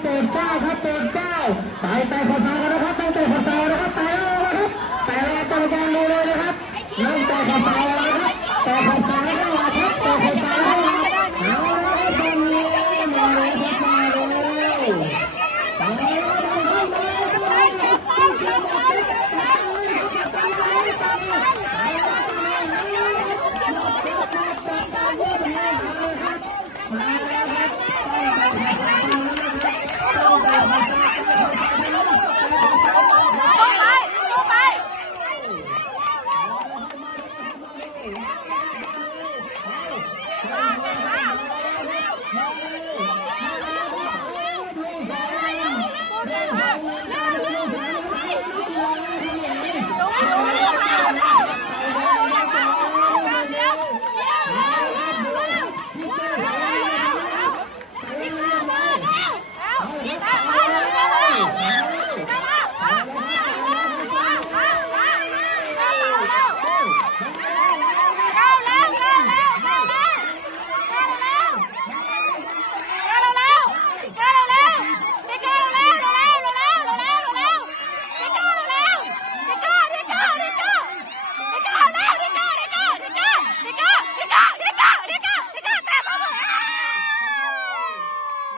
โปรดเก้าครับโปรดเก้าไต่ขอซ้ายกันนะครับต้องไต่ขอซ้ายนะครับไต่แล้วนะครับไต่แล้วกรรมการดูเลยนะครับน้ำไต่ขอซ้ายแล้วนะครับไต่ขอซ้ายได้ครับไต่ขอซ้ายได้เอาละครับตอนนี้มาเลยครับมาเลยมาเลย